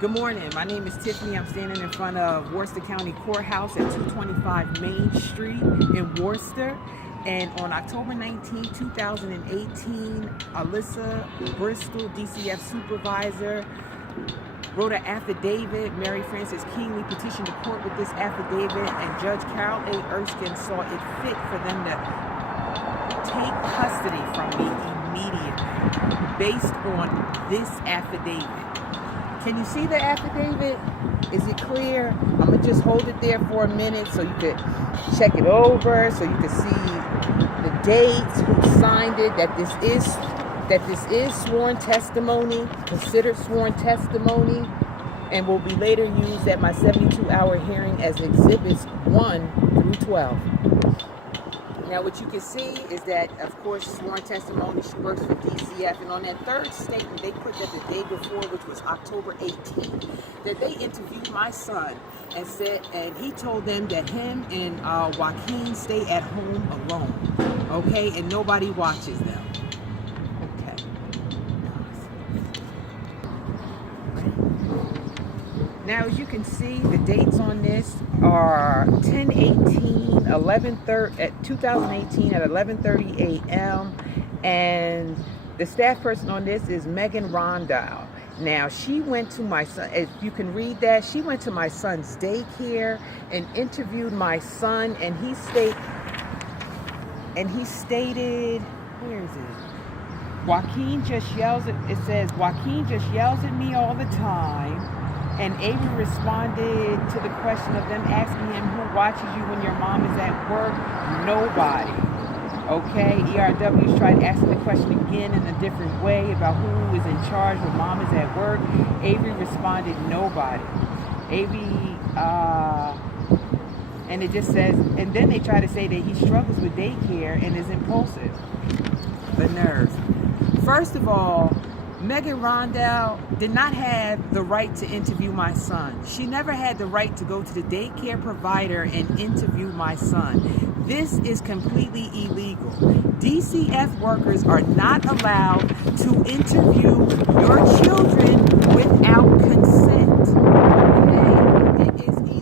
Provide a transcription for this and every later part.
Good morning. My name is Tiffany. I'm standing in front of Worcester County Courthouse at 225 Main Street in Worcester. And on October 19, 2018, Alyssa Bristol, Dcf supervisor, wrote an affidavit. Mary Frances Keenly petitioned the court with this affidavit, and Judge Carol A. Erskine saw it fit for them to take custody from me immediately based on this affidavit. Can you see the affidavit? Is it clear? I'm gonna just hold it there for a minute so you could check it over, so you can see the dates, who signed it, that this is sworn testimony, considered sworn testimony, and will be later used at my 72-hour hearing as exhibits 1 through 12. Now, what you can see is that, of course, sworn testimony, she works for DCF, and on that third statement, they put that the day before, which was October 18th, that they interviewed my son and said, and he told them that him and Joaquin stay at home alone, okay, and nobody watches them. Okay. Now, as you can see, the dates on this are 10/18, 2018 at 11:30 a.m. And the staff person on this is Megan Rondell. Now, she went to my son, if you can read that, she went to my son's daycare and interviewed my son, and he stated, where is it? Joaquin just yells at, it says, Joaquin just yells at me all the time. And Avery responded to the question of them asking him, who watches you when your mom is at work? Nobody. Okay, ERW's tried asking the question again in a different way about who is in charge when mom is at work. Avery responded, nobody. Avery, and it just says, and then they try to say that he struggles with daycare and is impulsive. The nerve. First of all, Megan Rondell did not have the right to interview my son. She never had the right to go to the daycare provider and interview my son. This is completely illegal. DCF workers are not allowed to interview your children without consent. Okay? It is illegal.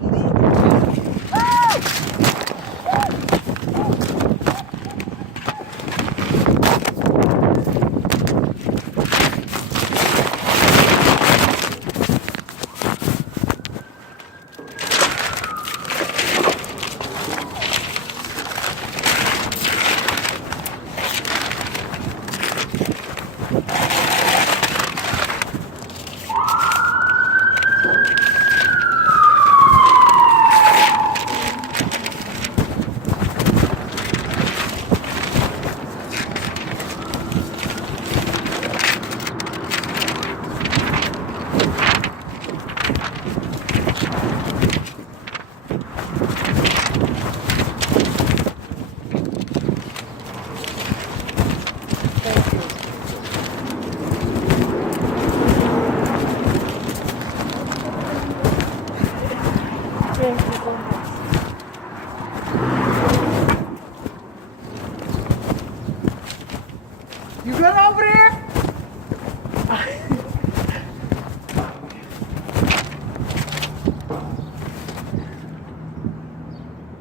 You good over there?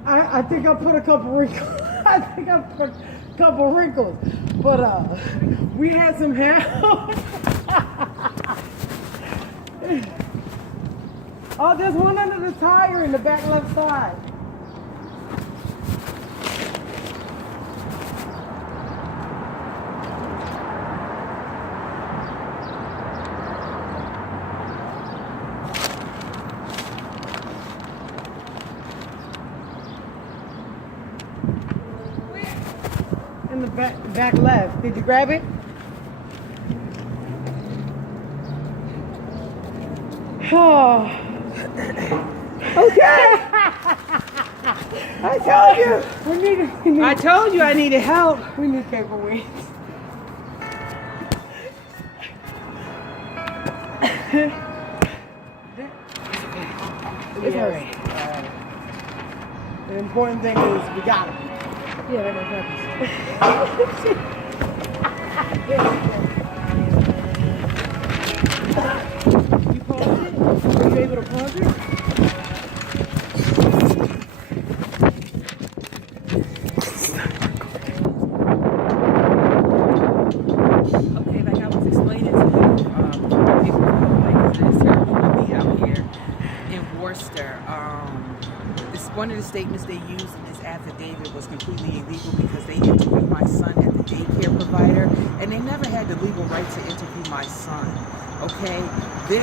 I think I put a couple wrinkles. I think I put a couple wrinkles. But we had some help. Oh, there's one under the tire in the back left side. In the back left. Did you grab it? Oh. Okay. I told you. We need I told you I needed help. We need paper weights. It's all right. The important thing is we got him. Yeah, that makes sense. You posted it? gave it a project? Okay, like I was explaining to you, people like this ceremony out here in Worcester. This one of the statements they used in this affidavit was completely illegal because they interviewed my son at the daycare provider, and they never had the legal right to interview my son. Okay, they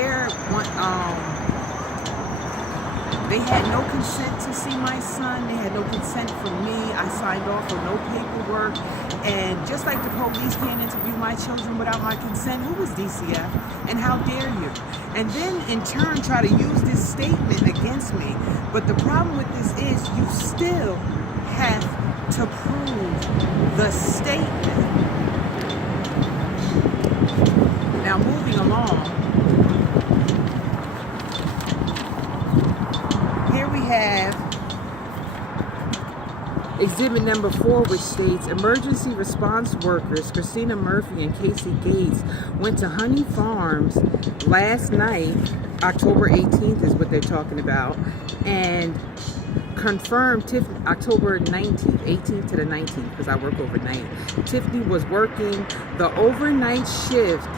had no consent to see my son. They had no consent from me. I signed off on no paperwork. And just like the police can't interview my children without my consent, who was DCF? And how dare you? And then in turn try to use this statement against me. But the problem with this is you still have to prove the statement. Now moving along, here we have exhibit number 4, which states emergency response workers Christina Murphy and Casey Gates went to Honey Farms last night, October 18th is what they're talking about, and confirmed October 19th, 18th to the 19th, because I work overnight. Tiffany was working the overnight shift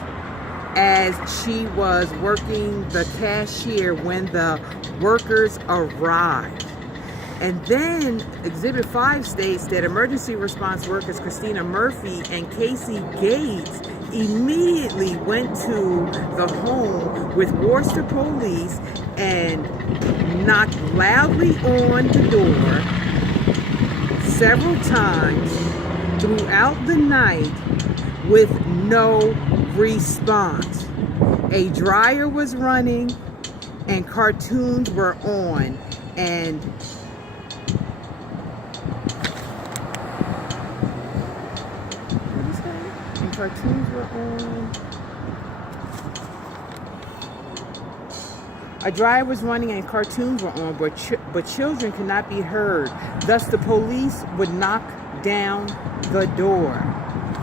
as she was working the cashier when the workers arrived. And then Exhibit 5 states that emergency response workers Christina Murphy and Casey Gates immediately went to the home with Worcester police and knocked loudly on the door several times throughout the night with no response. A dryer was running and cartoons were on, and cartoons were on. A dryer was running and cartoons were on, but children could not be heard. Thus, the police would knock down the door.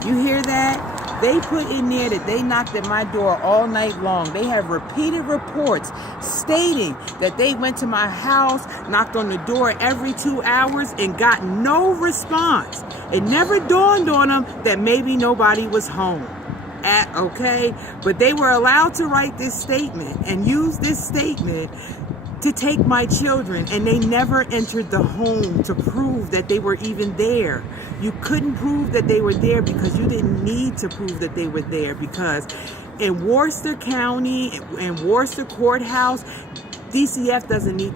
You hear that? They put in there that they knocked at my door all night long. They have repeated reports stating that they went to my house, knocked on the door every 2 hours, and got no response. It never dawned on them that maybe nobody was home. Okay? But they were allowed to write this statement and use this statement to take my children, and they never entered the home to prove that they were even there. You couldn't prove that they were there because you didn't need to prove that they were there, because in Worcester County and Worcester Courthouse, DCF doesn't need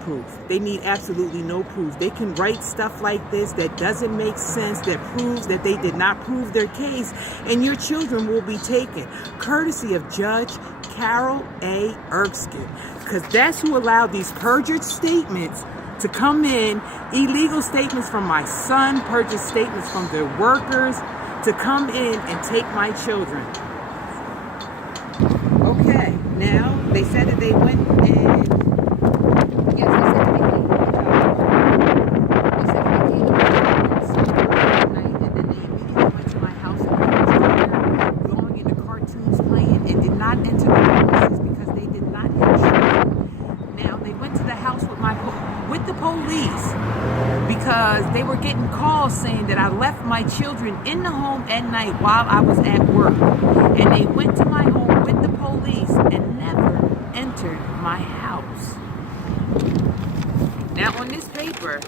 proof. They need absolutely no proof. They can write stuff like this that doesn't make sense, that proves that they did not prove their case, and your children will be taken, courtesy of Judge Carol A. Erskine, because that's who allowed these perjured statements to come in, illegal statements from my son, perjured statements from their workers, to come in and take my children. Okay, now they said that they went in. Yes, they said that they came to my job. They said that they came to my house at night, and then they immediately went to my house and going into cartoons playing, and did not enter the premises because they did not have children. Now they went to the house with the police because they were getting calls saying that I left my children in the home at night while I was at work, and they went to my home with the police and never entered my house. Now on this paper,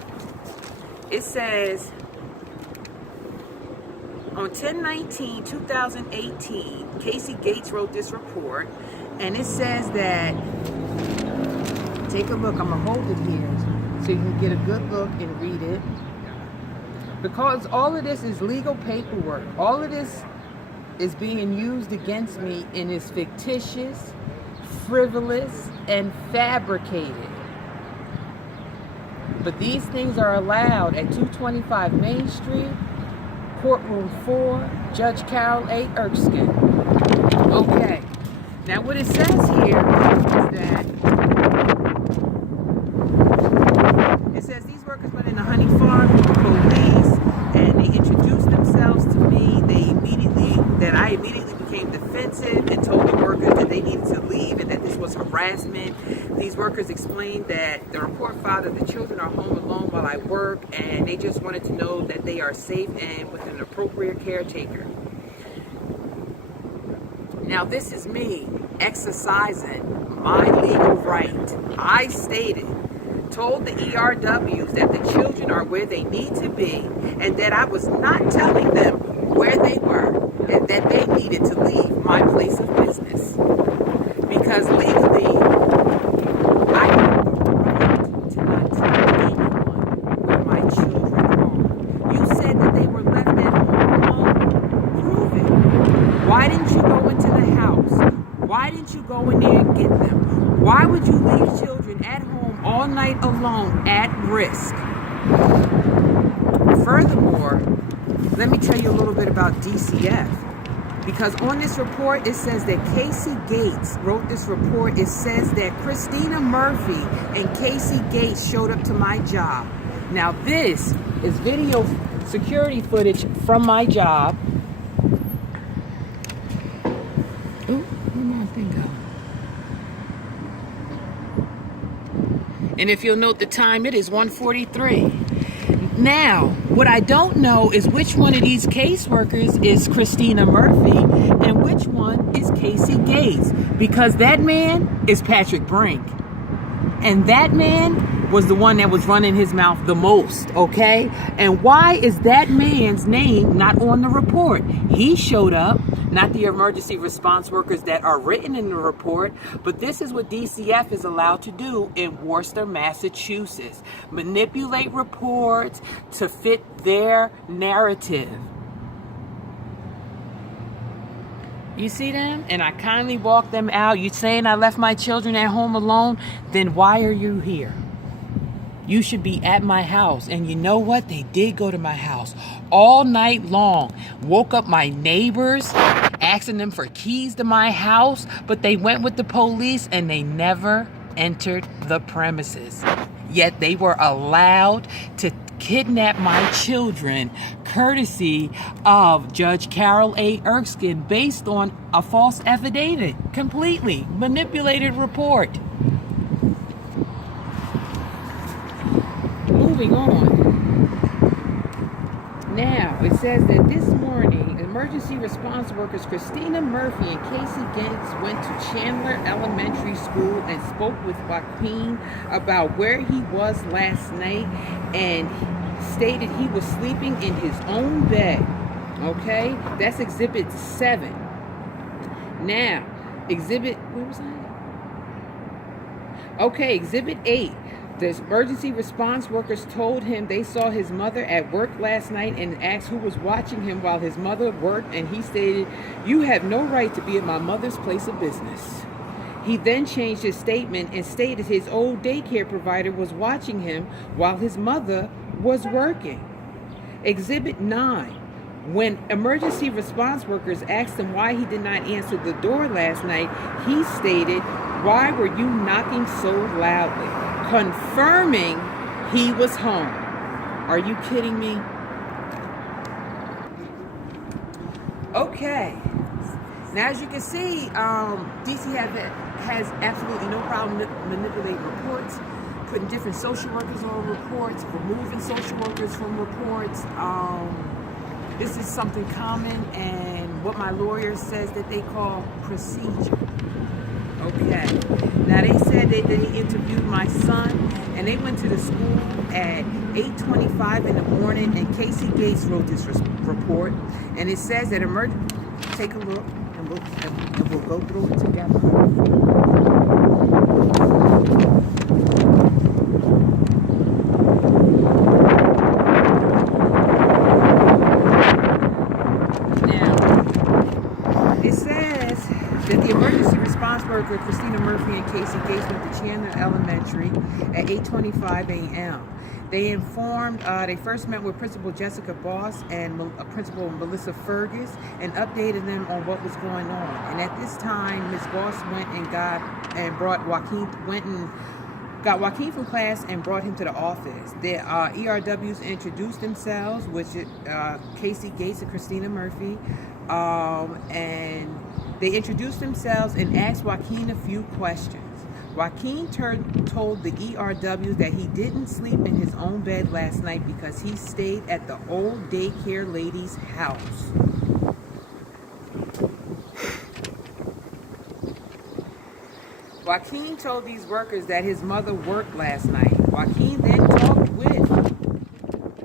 it says on 10/19/2018, Casey Gates wrote this report, and it says that, take a look, I'm gonna hold it here so you can get a good look and read it, because all of this is legal paperwork. All of this is being used against me and is fictitious, frivolous, and fabricated. But these things are allowed at 225 Main Street, Courtroom 4, Judge Carol A. Erskine. Okay, now what it says here is that it says these workers went in the Honey Farm with the police, and they introduced themselves to me. I immediately became defensive and told the workers that they needed to leave and that this was harassment. harassment. These workers explained that the report filed that the children are home alone while I work, and they just wanted to know that they are safe and with an appropriate caretaker. Now this is me exercising my legal right. I told the ERWs that the children are where they need to be, and that I was not telling them where they were, and that they needed to leave my place of business. Because legally, I have the right to not tell anyone where my children are. You said that they were left at home alone. Prove it. Why didn't you go into the house? Why didn't you go in there and get them? Why would you leave children at home all night alone at risk? Furthermore, let me tell you a little bit about DCF. Because on this report, it says that Casey Gates wrote this report. It says that Christina Murphy and Casey Gates showed up to my job. Now this is video security footage from my job. Ooh, where my thing go? And if you'll note the time, it is 1:43. Now, what I don't know is which one of these caseworkers is Christina Murphy and which one is Casey Gates, because that man is Patrick Brink. And that man was the one that was running his mouth the most, okay? And why is that man's name not on the report? He showed up, not the emergency response workers that are written in the report, but this is what DCF is allowed to do in Worcester, Massachusetts. Manipulate reports to fit their narrative. You see them? And I kindly walked them out. You saying I left my children at home alone? Then why are you here? You should be at my house. And you know what? They did go to my house all night long. Woke up my neighbors, asking them for keys to my house. But they went with the police and they never entered the premises. Yet they were allowed to kidnap my children courtesy of Judge Carol A. Erskine based on a false affidavit. Completely manipulated report. Moving on. Now, it says that this morning, emergency response workers Christina Murphy and Casey Gates went to Chandler Elementary School and spoke with Joaquin about where he was last night, and stated he was sleeping in his own bed. Okay? That's Exhibit 7. Now, where was I? Okay, Exhibit 8. The emergency response workers told him they saw his mother at work last night and asked who was watching him while his mother worked, and he stated, "You have no right to be at my mother's place of business." He then changed his statement and stated his old daycare provider was watching him while his mother was working. Exhibit 9. When emergency response workers asked him why he did not answer the door last night, he stated, "Why were you knocking so loudly?" confirming he was home. Are you kidding me? Okay. Now, as you can see, DC has absolutely no problem manipulating reports, putting different social workers on reports, removing social workers from reports. This is something common, and what my lawyer says that they call procedure. Okay. Now, they said they interviewed my son, and they went to the school at 8:25 in the morning, and Casey Gates wrote this report, and it says that take a look, and we'll go through it together. Worker Christina Murphy and Casey Gates went to Chandler Elementary at 8:25 a.m. They informed, they first met with Principal Jessica Boss and Principal Melissa Fergus and updated them on what was going on. And at this time, Ms. Boss went and got Joaquin from class and brought him to the office. The ERWs introduced themselves, which Casey Gates and Christina Murphy, and they introduced themselves and asked Joaquin a few questions. Joaquin told the ERWs that he didn't sleep in his own bed last night because he stayed at the old daycare lady's house. Joaquin told these workers that his mother worked last night. Joaquin then talked with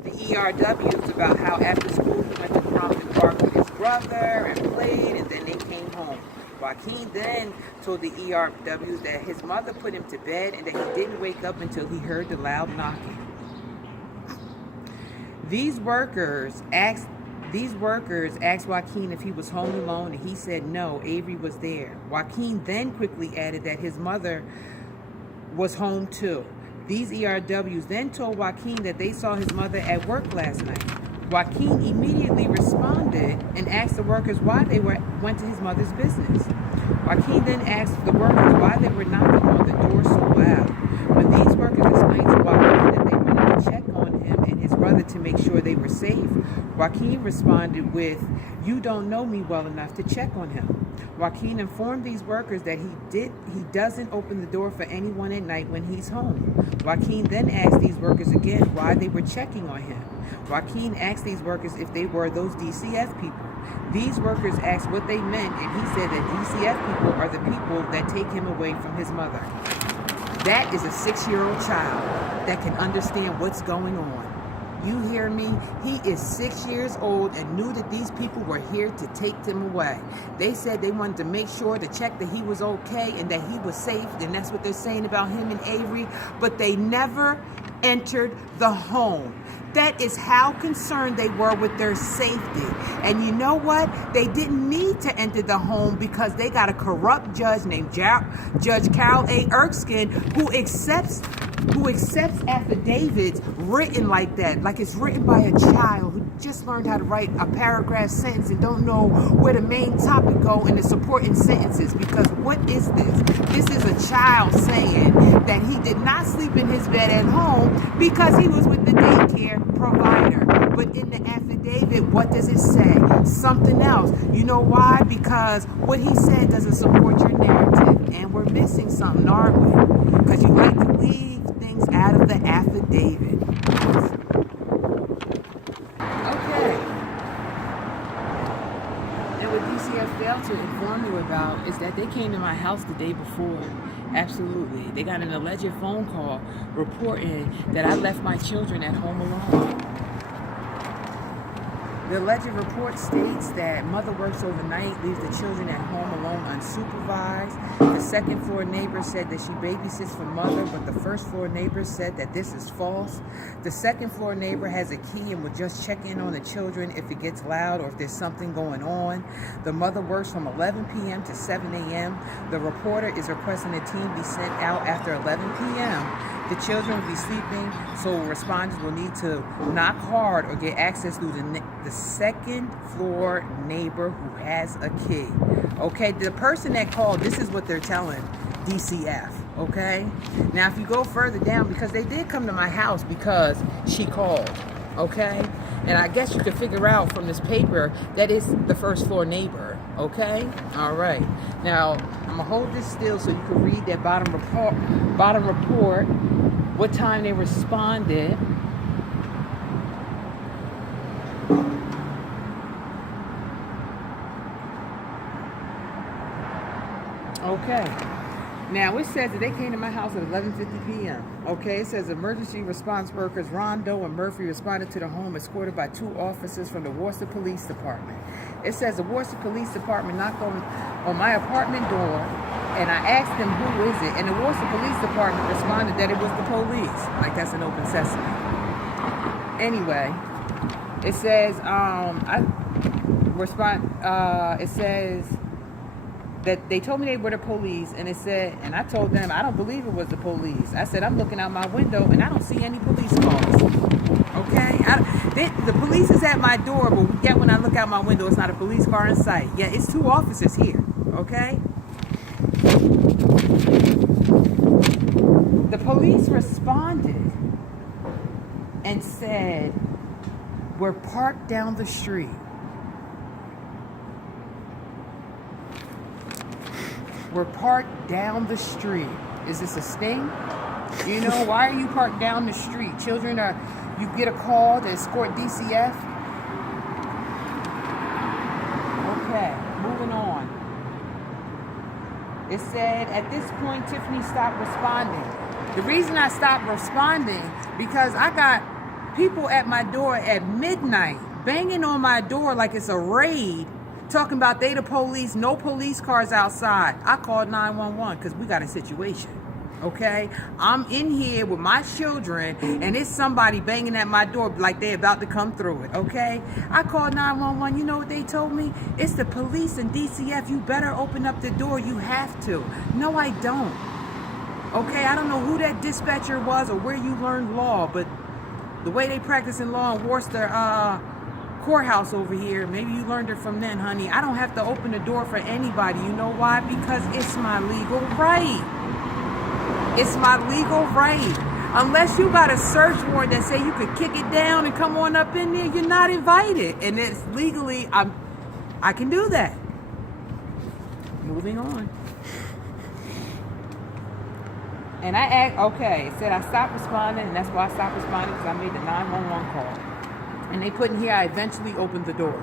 the ERWs about how after school he went to Crompton Park with his brother and played, and then they came home. Joaquin then told the ERWs that his mother put him to bed and that he didn't wake up until he heard the loud knocking. These workers asked Joaquin if he was home alone, and he said no, Avery was there. Joaquin then quickly added that his mother was home too. These ERWs then told Joaquin that they saw his mother at work last night. Joaquin immediately responded and asked the workers why they went to his mother's business. Joaquin then asked the workers why they were knocking on the door so loud. When these workers explained to Joaquin that they wanted to check on him and his brother to make sure they were safe, Joaquin responded with, "You don't know me well enough to check on him." Joaquin informed these workers that he doesn't open the door for anyone at night when he's home. Joaquin then asked these workers again why they were checking on him. Joaquin asked these workers if they were those DCF people. These workers asked what they meant, and he said that DCF people are the people that take him away from his mother. That is a 6-year-old child that can understand what's going on. You hear me? He is 6 years old and knew that these people were here to take him away. They said they wanted to make sure to check that he was okay and that he was safe, and that's what they're saying about him and Avery, but they never entered the home. That is how concerned they were with their safety. And you know what? They didn't need to enter the home because they got a corrupt judge named Judge Carol A. Erskine who accepts affidavits written like that, like it's written by a child who just learned how to write a paragraph sentence and don't know where the main topic go in the supporting sentences. Because what is this? This is a child saying that he did not sleep in his bed at home because he was with the daycare provider. But in the affidavit, what does it say? Something else. You know why? Because what he said doesn't support your narrative, and we're missing something, aren't we? Because you like to leave things out of the affidavit. Okay. And what DCF failed to inform you about is that they came to my house the day before. Absolutely. They got an alleged phone call reporting that I left my children at home alone. The alleged report states that mother works overnight, leaves the children at home alone unsupervised. The second floor neighbor said that she babysits for mother, but the first floor neighbor said that this is false. The second floor neighbor has a key and will just check in on the children if it gets loud or if there's something going on. The mother works from 11 p.m. to 7 a.m. The reporter is requesting a team be sent out after 11 p.m. The children will be sleeping, so responders will need to knock hard or get access through the second floor neighbor who has a key. Okay, the person that called, this is what they're telling DCF. Okay, now if you go further down, because they did come to my house because she called. Okay, and I guess you could figure out from this paper that it's the first floor neighbor. Okay, all right. Now I'm gonna hold this still so you can read that bottom report, what time they responded. Okay. Now it says that they came to my house at 11:50 p.m. Okay, it says emergency response workers Rondo and Murphy responded to the home escorted by 2 officers from the Worcester Police Department. It says the Worcester Police Department knocked on my apartment door, and I asked them who is it, and the Worcester Police Department responded that it was the police. Like that's an open sesame. Anyway, it says it says that they told me they were the police, and it said, and I told them I don't believe it was the police. I said I'm looking out my window and I don't see any police cars. Okay, the police is at my door, but yet when I look out my window, it's not a police car in sight. Yeah, it's 2 officers here. Okay. The police responded and said, "We're parked down the street." were parked down the street. Is this a sting? You know, why are you parked down the street? Children are, you get a call to escort DCF. Okay, moving on. It said, at this point, Tiffany stopped responding. The reason I stopped responding, because I got people at my door at midnight, banging on my door like it's a raid, talking about they the police, no police cars outside. I called 911 because we got a situation. Okay, I'm in here with my children and it's somebody banging at my door like they about to come through it. Okay, I called 911. You know what they told me? It's the police and DCF. You better open up the door. You have to. No, I don't. Okay, I don't know who that dispatcher was or where you learned law, but the way they practice in law in Worcester courthouse over here, maybe you learned it from then, honey. I don't have to open the door for anybody. You know why? Because it's my legal right. It's my legal right. Unless you got a search warrant that say you could kick it down and come on up in there, you're not invited. And it's legally, I can do that. Moving on. And I asked, okay, it said I stopped responding, and that's why I stopped responding, because I made the 911 call. And they put in here, I eventually opened the door.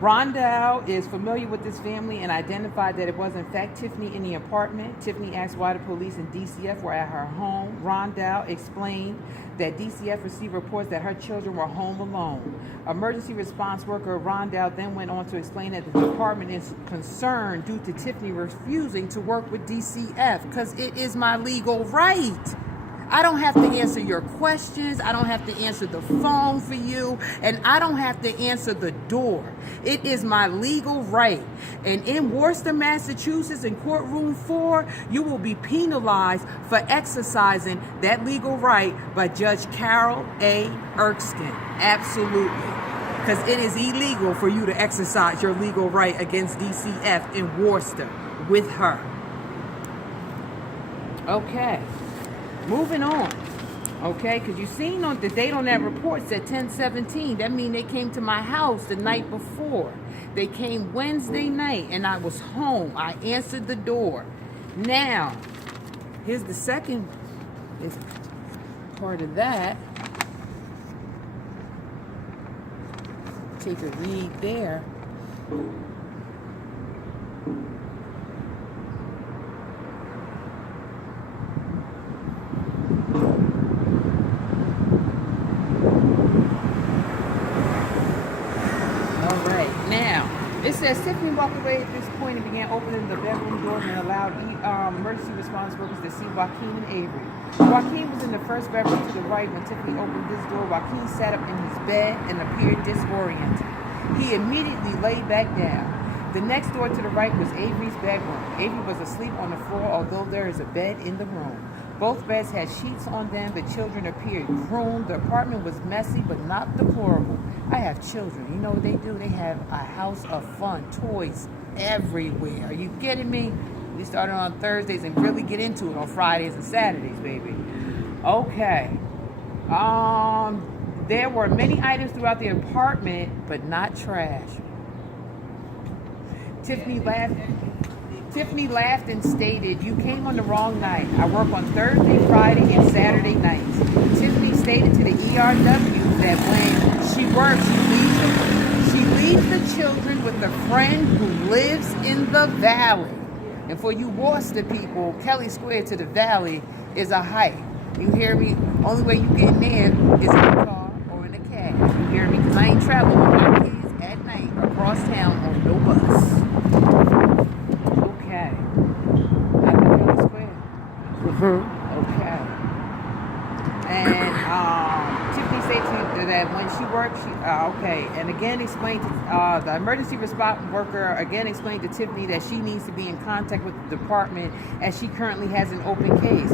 Rondell is familiar with this family and identified that it was in fact Tiffany in the apartment. Tiffany asked why the police and DCF were at her home. Rondell explained that DCF received reports that her children were home alone. Emergency response worker Rondell then went on to explain that the department is concerned due to Tiffany refusing to work with DCF because it is my legal right. I don't have to answer your questions. I don't have to answer the phone for you. And I don't have to answer the door. It is my legal right. And in Worcester, Massachusetts, in courtroom 4, you will be penalized for exercising that legal right by Judge Carol A. Erskine. Absolutely. Because it is illegal for you to exercise your legal right against DCF in Worcester with her. Okay. Moving on, okay, because you seen on the date on that report said 10/17. That means they came to my house the night before. They came Wednesday night, and I was home. I answered the door. Now, here's the second part of that. Take a read there. It says Tiffany walked away at this point and began opening the bedroom doors and allowed emergency response workers to see Joaquin and Avery. Joaquin was in the first bedroom to the right when Tiffany opened this door. Joaquin sat up in his bed and appeared disoriented. He immediately laid back down. The next door to the right was Avery's bedroom. Avery was asleep on the floor, although there is a bed in the room. Both beds had sheets on them. The children appeared groomed. The apartment was messy, but not deplorable. I have children. You know what they do? They have a house of fun, toys everywhere. Are you getting me? We started on Thursdays and really get into it on Fridays and Saturdays, baby. Okay. There were many items throughout the apartment, but not trash. Tiffany laughed and stated, "You came on the wrong night. I work on Thursday, Friday, and Saturday nights." Tiffany stated to the ERW that when she works, she leaves the children with a friend who lives in the valley. And for you Worcester people, Kelly Square to the valley is a hike. You hear me? Only way you get in there is in a car or in a cab. You hear me? Because I ain't traveling with my kids at night across town on no bus. Okay. At the Kelly Square. Okay. And Tiffany said that when she worked, okay. And again explained to the emergency response worker again explained to Tiffany that she needs to be in contact with the department as she currently has an open case.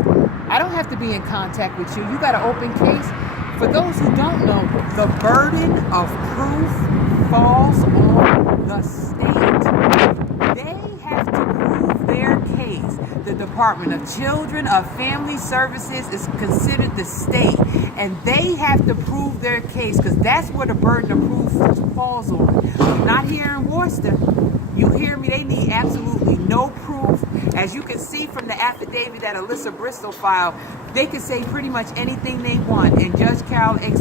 I don't have to be in contact with you. You got an open case. For those who don't know, the burden of proof falls on the state. They have to prove their case. The Department of Children of Family Services is considered the state, and they have to prove their case because that's where the burden of proof falls on. Not here in Worcester. You hear me? They need absolutely no proof. As you can see from the affidavit that Alyssa Bristol filed, they can say pretty much anything they want, and Judge Carol A.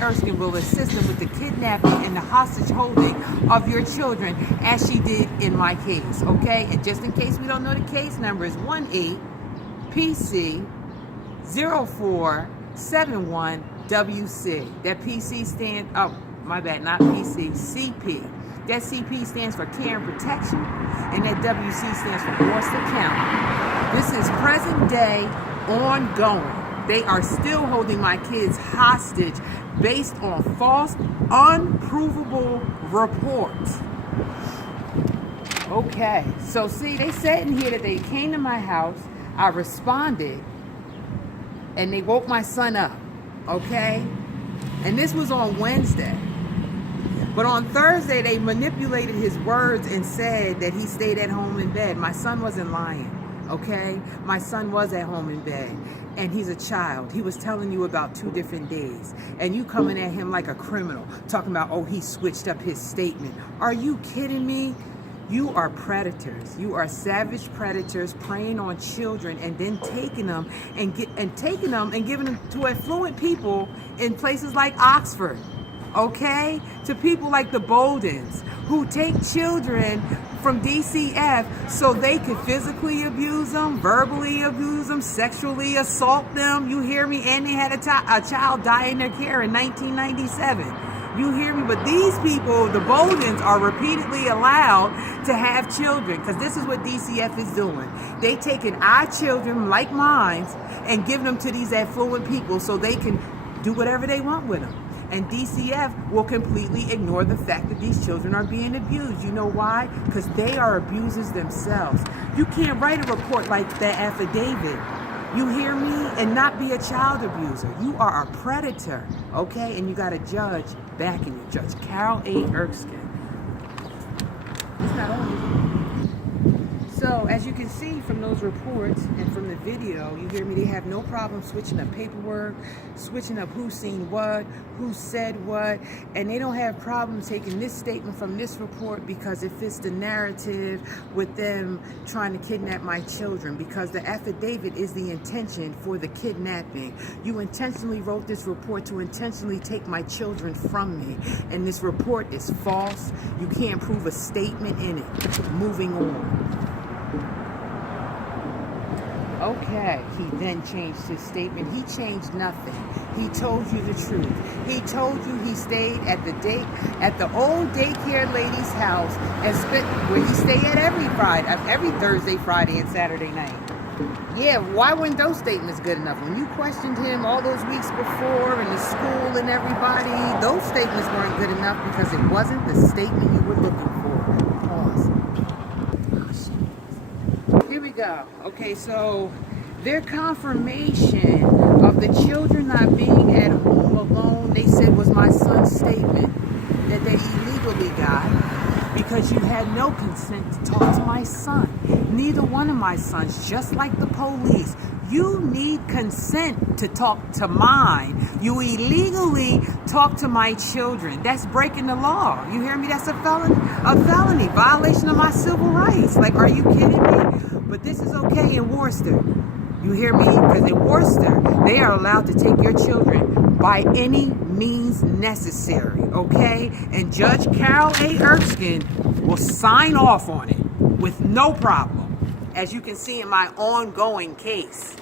Erskine will assist them with the kidnapping and the hostage holding of your children, as she did in my case, okay? And just in case we don't know the case number, is 18PC0471WC. That PC stands, oh, my bad, not PC, CP. That CP stands for Care and Protection, and that WC stands for Worcester County. This is present day, ongoing. They are still holding my kids hostage based on false, unprovable reports. Okay, so see, they said in here that they came to my house, I responded, and they woke my son up, okay? And this was on Wednesday. But on Thursday, they manipulated his words and said that he stayed at home in bed. My son wasn't lying, okay? My son was at home in bed, and he's a child. He was telling you about 2 different days, and you coming at him like a criminal, talking about, oh, he switched up his statement. Are you kidding me? You are predators. You are savage predators preying on children and then taking them and giving them to affluent people in places like Oxford. Okay? To people like the Boldens, who take children from DCF so they can physically abuse them, verbally abuse them, sexually assault them. You hear me? And they had a child die in their care in 1997. You hear me? But these people, the Boldens, are repeatedly allowed to have children, because this is what DCF is doing. They taking our children, like mine, and giving them to these affluent people so they can do whatever they want with them. And DCF will completely ignore the fact that these children are being abused. You know why? Because they are abusers themselves. You can't write a report like that affidavit, you hear me, and not be a child abuser. You are a predator, okay? And you got a judge backing you, Judge Carol A. Erskine. It's not on. So, as you can see from those reports and from the video, you hear me, they have no problem switching up paperwork, switching up who's seen what, who said what, and they don't have problem taking this statement from this report because it fits the narrative with them trying to kidnap my children, because the affidavit is the intention for the kidnapping. You intentionally wrote this report to intentionally take my children from me, and this report is false. You can't prove a statement in it. Moving on. Okay, he then changed his statement. He changed nothing. He told you the truth. He told you he stayed at the old daycare lady's house and spent where he stayed at every Thursday, Friday, and Saturday night. Yeah, why weren't those statements good enough? When you questioned him all those weeks before in the school and everybody, those statements weren't good enough because it wasn't the statement you were looking for. Pause. Here we go. Okay, so their confirmation of the children not being at home alone, they said was my son's statement that they illegally got because you had no consent to talk to my son. Neither one of my sons, just like the police. You need consent to talk to mine. You illegally talk to my children. That's breaking the law. You hear me? That's a felony, violation of my civil rights. Like, are you kidding me? But this is okay in Worcester. You hear me? Because in Worcester, they are allowed to take your children by any means necessary, okay? And Judge Carol A. Erskine will sign off on it with no problem, as you can see in my ongoing case.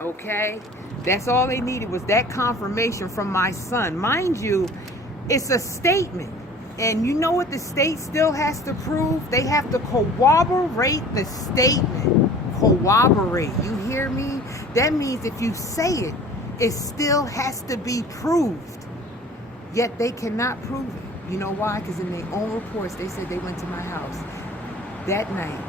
Okay? That's all they needed was that confirmation from my son. Mind you, it's a statement. And you know what the state still has to prove? They have to corroborate the statement. Corroborate. You hear me? That means if you say it, it still has to be proved. Yet they cannot prove it. You know why? Because in their own reports, they said they went to my house that night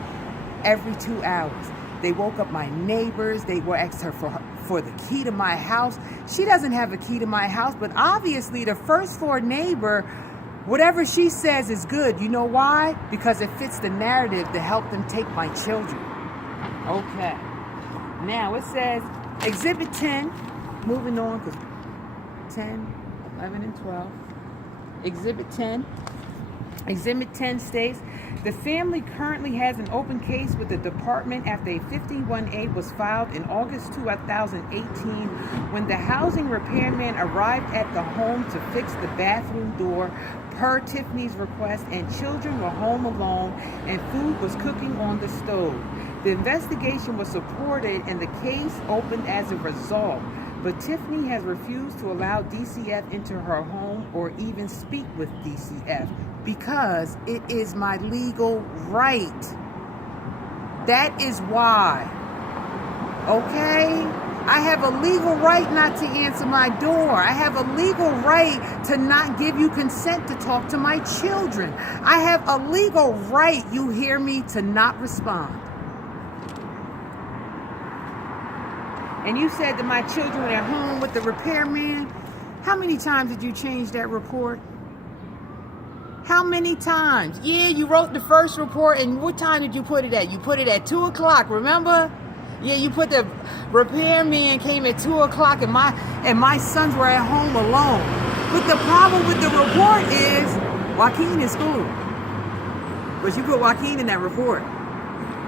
every 2 hours. They woke up my neighbors. They were asked her for the key to my house. She doesn't have a key to my house, but obviously the first floor neighbor, whatever she says is good. You know why? Because it fits the narrative to help them take my children. Okay. Now it says Exhibit 10. Moving on, because 10, 11, and 12. Exhibit 10. Exhibit 10 states, the family currently has an open case with the department after a 51A was filed in August 2018 when the housing repairman arrived at the home to fix the bathroom door per Tiffany's request, and children were home alone and food was cooking on the stove. The investigation was supported and the case opened as a result, but Tiffany has refused to allow DCF into her home or even speak with DCF because it is my legal right. That is why. Okay? I have a legal right not to answer my door. I have a legal right to not give you consent to talk to my children. I have a legal right, you hear me, to not respond. And you said that my children were at home with the repairman. How many times did you change that report? How many times? Yeah, you wrote the first report, and what time did you put it at? You put it at 2 o'clock, remember? Yeah, you put the repairman came at 2 o'clock, and my sons were at home alone. But the problem with the report is Joaquin in school. But you put Joaquin in that report.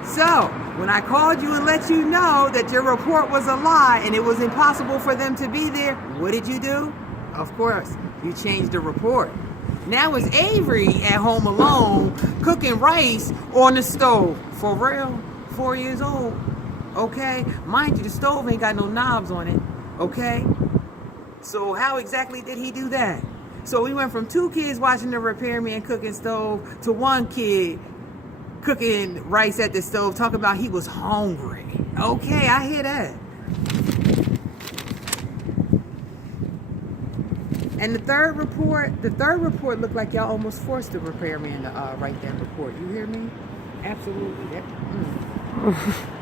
So, when I called you and let you know that your report was a lie and it was impossible for them to be there, what did you do? Of course, you changed the report. Now it's Avery at home alone cooking rice on the stove. For real, 4 years old. Okay? Mind you, the stove ain't got no knobs on it. Okay? So how exactly did he do that? So we went from 2 kids watching the repairman cooking stove to 1 kid cooking rice at the stove, talking about he was hungry. Okay, I hear that. And the third report looked like y'all almost forced the repairman to write that report. You hear me? Absolutely.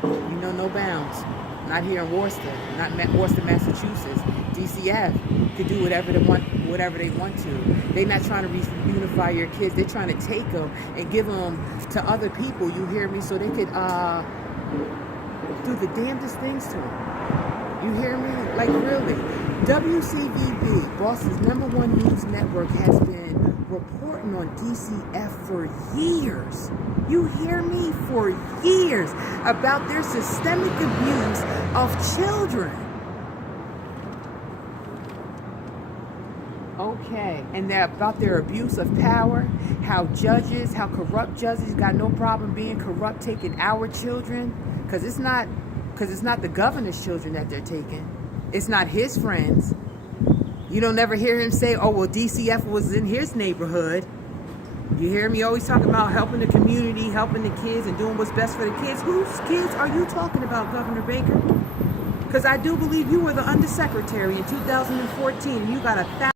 You know, no bounds. Not here in Worcester, not Worcester, Massachusetts. DCF could do whatever they want to. They're not trying to reunify your kids. They're trying to take them and give them to other people. You hear me? So they could do the damnedest things to them. You hear me? Like, really. WCVB, Boston's #1 news network, has been reporting on DCF for years. You hear me? For years, about their systemic abuse of children. Okay, and they're about their abuse of power, how corrupt judges got no problem being corrupt, taking our children, because it's not the governor's children that they're taking. It's not his friends. You don't ever hear him say, oh, well, DCF was in his neighborhood. You hear me always talking about helping the community, helping the kids, and doing what's best for the kids. Whose kids are you talking about, Governor Baker? Because I do believe you were the undersecretary in 2014, and you got 1,000